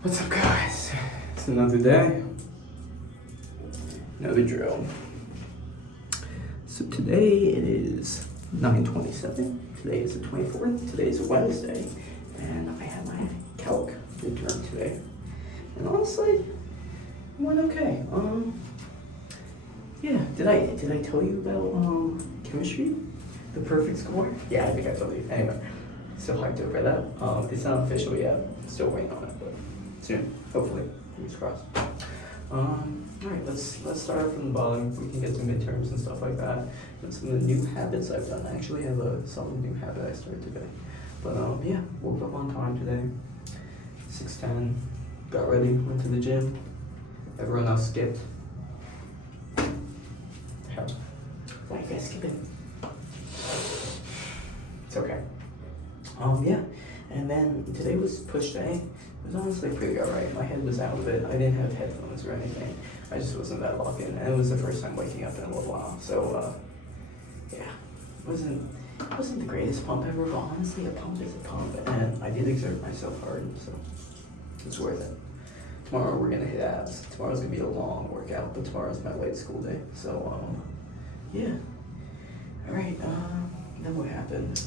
What's up, guys? It's another day, another drill. So today it is 9:27. Today is the 24th. Today is a Wednesday, and I had my calc midterm today. And honestly, it went okay. Yeah. Did I tell you about chemistry? The perfect score? Yeah, I think I told you. Anyway, still hyped over that. It's not official yet. Still waiting on it, but soon, hopefully. Fingers crossed. Alright, let's start off from the bottom. We can get to midterms and stuff like that. And some of the new habits I've done. I actually have a solid new habit I started today. But yeah, woke up on time today. 6:10. Got ready, went to the gym. Everyone else skipped. Why you guys skipping? It's okay. Yeah. And then today was push day. It was honestly pretty alright. My head was out of it. I didn't have headphones or anything. I just wasn't that locked in. And it was the first time waking up in a little while. So yeah. It wasn't the greatest pump ever, but honestly a pump is a pump. And I did exert myself hard, so it's worth it. Tomorrow we're gonna hit abs. Tomorrow's gonna be a long workout, but tomorrow's my late school day. So yeah. Alright, then what happened?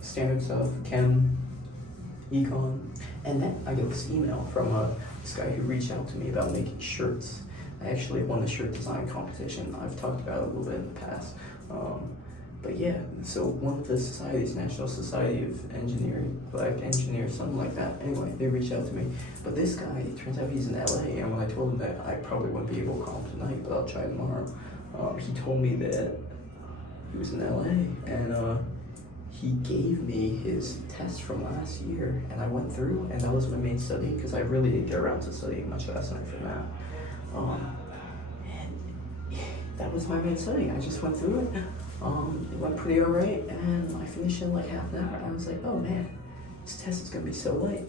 Standard stuff, chem, econ, and then I got this email from this guy who reached out to me about making shirts. I actually won the shirt design competition. I've talked about it a little bit in the past. But yeah, so one of the societies, National Society of Engineering, Black Engineers, something like that. Anyway, they reached out to me. But this guy, it turns out he's in LA, and when I told him that I probably wouldn't be able to call him tonight, but I'll try tomorrow, he told me that he was in LA, and he gave me his test from last year, and I went through, and that was my main study, because I really didn't get around to studying much last night for that. And that was my main study. I just went through it. It went pretty alright, and I finished in like half an hour, and I was like, oh man, this test is gonna be so light.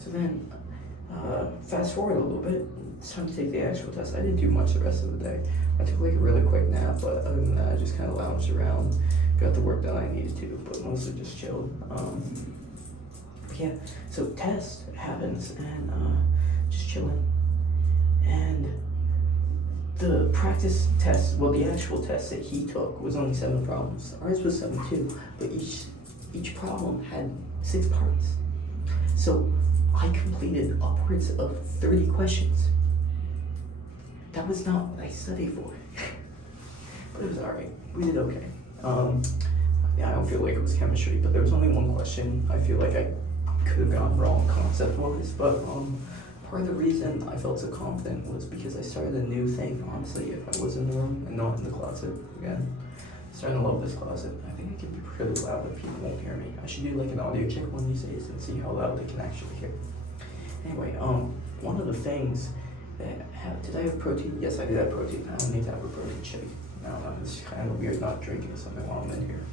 So then, fast forward a little bit, it's time to take the actual test. I didn't do much the rest of the day. I took like a really quick nap, but other than that, I just kind of lounged around, got the work done I needed to, but mostly just chilled. Yeah, so test happens, and just chilling. And the practice test, well, the actual test that he took was only 7 problems. Ours was 7 too, but each problem had 6 parts. So I completed upwards of 30 questions. That was not what I studied for. But it was alright. We did okay. Yeah, I don't feel like it was chemistry, but there was only one question I feel like I could have gone wrong concept-wise, but part of the reason I felt so confident was because I started a new thing. Honestly, if I was in the room and not in the closet, again, I'm starting to love this closet. I think it can be pretty loud that people won't hear me. I should do like an audio check one of these days and see how loud they can actually hear. Anyway, one of the things that, did I have protein? Yes, I did have protein. I don't need to have a protein shake. I don't know, it's kind of weird not drinking something while I'm in here.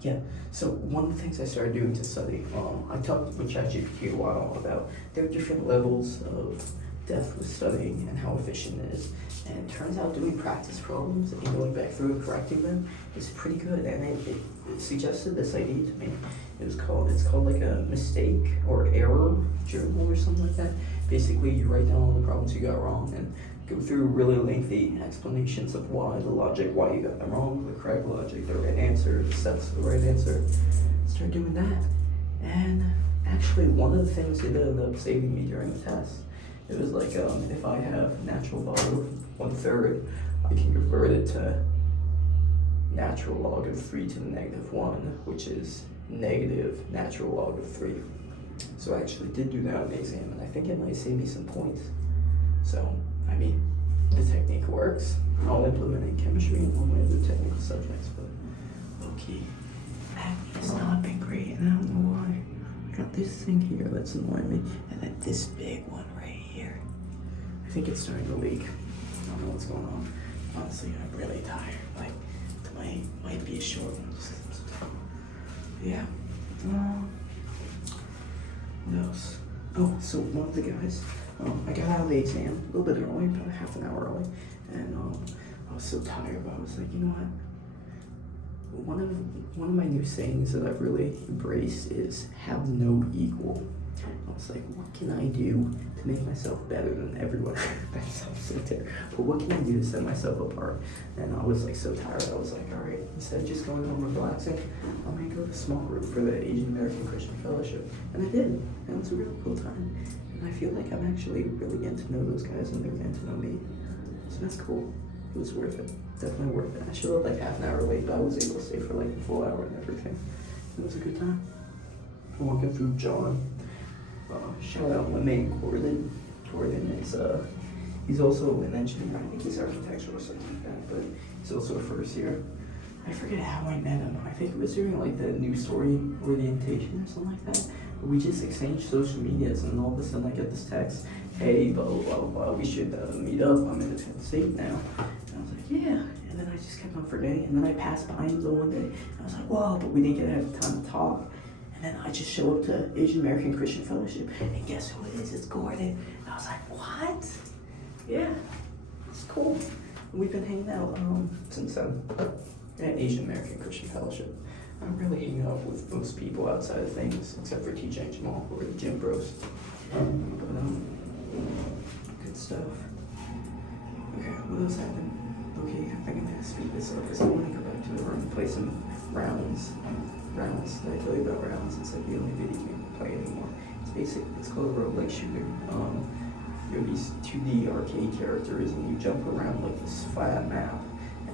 Yeah, so one of the things I started doing to study, I talked with ChatGPT a while about there are different levels of depth with studying and how efficient it is. And it turns out doing practice problems and going back through and correcting them is pretty good. And it suggested this idea to me. It's called like a mistake or error journal or something like that. Basically, you write down all the problems you got wrong and go through really lengthy explanations of why you got them wrong, the correct logic, the right answer, the steps to the right answer. Start doing that. And actually, one of the things it ended up saving me during the test, it was like, if I have natural log of 1/3, I can convert it to natural log of 3 to the -1, which is negative natural log of 3. So I actually did do that on the exam, and I think it might save me some points. So, I mean, the technique works. I'll implement it in chemistry and all my other technical subjects, but okay. Acne has not been great, and I don't know why. I got this thing here that's annoying me, and then this big one right here. I think it's starting to leak. I don't know what's going on. Honestly, I'm really tired. Like, might be a short one. Yeah. What else? Oh, so one of the guys, I got out of the exam a little bit early, about half an hour early, and I was so tired, but I was like, you know what? one of my new sayings that I've really embraced is have no equal. I was like, what can I do to make myself better than everyone? That sounds so terrible. But what can I do to set myself apart? And I was like so tired. I was like, all right, instead of just going home and relaxing, I'm gonna go to a small group for the Asian American Christian Fellowship. And I did. And it was a really cool time. And I feel like I'm actually really getting to know those guys and they're getting to know me. So that's cool. It was worth it. Definitely worth it. I showed up like half an hour late, but I was able to stay for like a full hour and everything. It was a good time. Walking through John. Shout out my main Gordon. Gordon is he's also an engineer. I think he's architectural or something like that, but he's also a first year. I forget how I met him. I think it was during like the New Story orientation or something like that. But we just exchanged social medias, and all of a sudden I get this text, hey, blah, blah, blah, blah, we should meet up. I'm in the Penn State now. And I was like, yeah. And then I just kept on forgetting. And then I passed by him the one day. And I was like, whoa, but we didn't get to have time to talk. And then I just show up to Asian American Christian Fellowship. And guess who it is? It's Gordon. And I was like, what? Yeah, it's cool. We've been hanging out since then at Asian American Christian Fellowship. I'm really hanging out with most people outside of things, except for TJ and Jamal, who are the gym bros. Good stuff. Okay, what else happened? Okay, I think I'm gonna speed this up because I want to go back to the room and play some rounds. Rounds. Did I tell you about rounds? It's like the only video game I play anymore. It's called a roguelike shooter. You have these 2D arcade characters and you jump around like this flat map.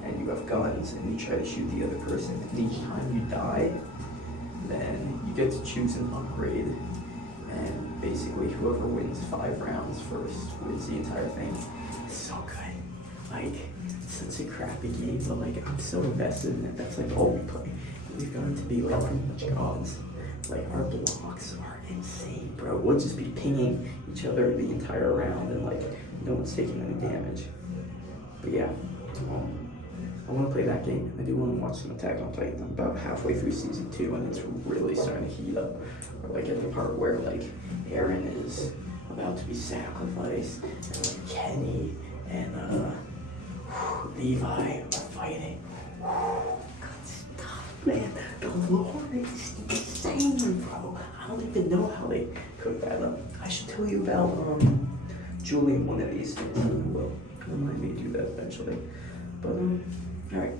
And you have guns, and you try to shoot the other person. And each time you die, then you get to choose an upgrade. And basically, whoever wins 5 rounds first wins the entire thing. It's so good. Like, it's such a crappy game, but like, I'm so invested in it. That's like all we play. We've gotten to be like pretty much gods. Like, our blocks are insane, bro. We'll just be pinging each other the entire round, and like, no one's taking any damage. But yeah. I want to play that game. I do want to watch some Attack on Titan. I'm about halfway through season 2 and it's really starting to heat up. Or like at the part where like Eren is about to be sacrificed and like Kenny and Levi are fighting. Man, the lore is insane, bro. I don't even know how they cook that up. I should tell you about Julian one of these days. I will. Remind me to do that eventually. But alright,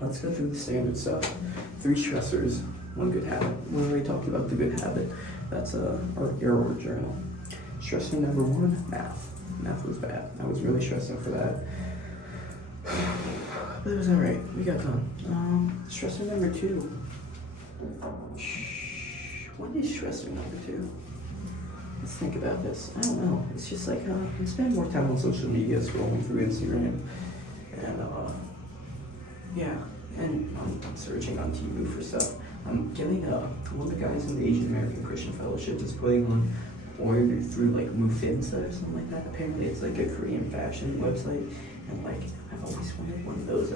let's go through the standard stuff. 3 stressors, 1 good habit. We already talked about the good habit. That's our error journal. Stressor number 1, math. Math was bad. I was really stressing for that. But it was alright. We got done. Stressor number 2. What is stressor number 2? Let's think about this. I don't know. It's just like I spend more time on social media, scrolling through Instagram. And yeah, and I'm searching on Temu for stuff. I'm getting one of the guys in the Asian American Christian Fellowship is putting on order through like Mufinsa or something like that. Apparently it's like a Korean fashion website, and like I've always wanted one of those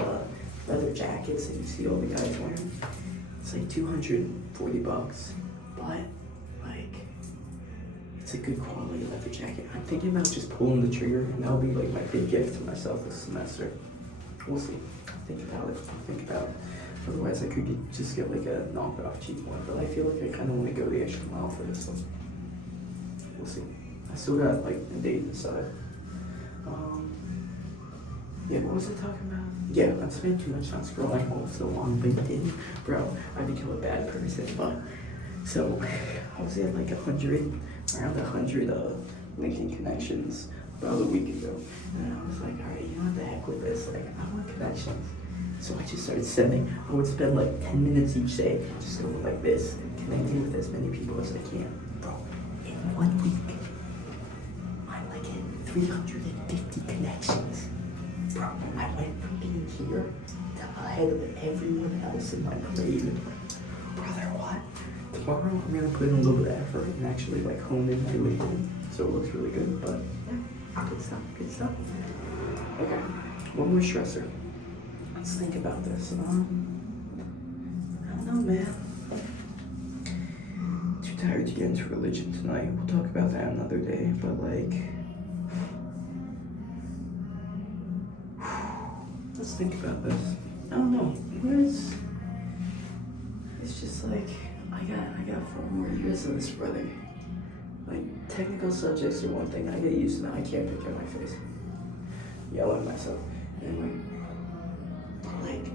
leather jackets that you see all the guys wearing. It's like $240, but like it's a good quality leather jacket. I'm thinking about just pulling the trigger, and that'll be like my big gift to myself this semester. We'll see. Think about it. Otherwise, I could just get like a knockoff cheap one, but I feel like I kind of want to go the extra mile for this one. We'll see. I still got like a date inside. Yeah, what was I talking about? Yeah, I spent too much time scrolling also on LinkedIn. Bro, I became a bad person, but so I was at like around 100 LinkedIn connections about a week ago. And I was like, all right, you know what the heck with this? Like, I want connections. So I just started sending. I would spend like 10 minutes each day just going like this and connecting with as many people as I can. Bro, in 1 week, I like hit 350 connections. Bro, I went from being here to ahead of everyone else in my grade. Brother, what? Tomorrow I'm gonna put in a little bit of effort and actually like hone in my LinkedIn, so it looks really good. But yeah, good stuff, good stuff. Okay, one more stressor. Let's think about this. I don't know, man. Too tired to get into religion tonight. We'll talk about that another day. But like, let's think about this. I don't know. Where's it's just like I got 4 more years of this, brother. Like technical subjects are one thing. I get used to that. I can't pick up my face. Yell at myself. Anyway. Like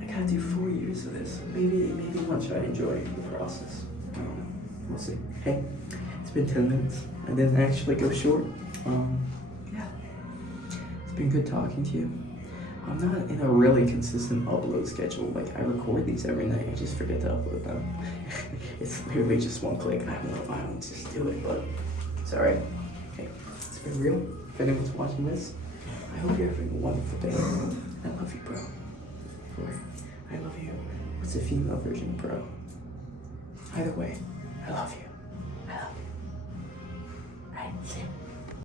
I gotta do 4 years of this. Maybe once I enjoy the process. I don't know. We'll see. Hey, it's been 10 minutes. I didn't actually go short. Yeah. It's been good talking to you. I'm not in a really consistent upload schedule. Like I record these every night. I just forget to upload them. It's literally just one click. I don't know if I don't just do it, but it's alright. Hey, it's been real. If anyone's watching this, I hope you're having a wonderful day. I love you, bro. Or I love you. What's the female version of bro? Either way, I love you. I love you. Alright, see ya.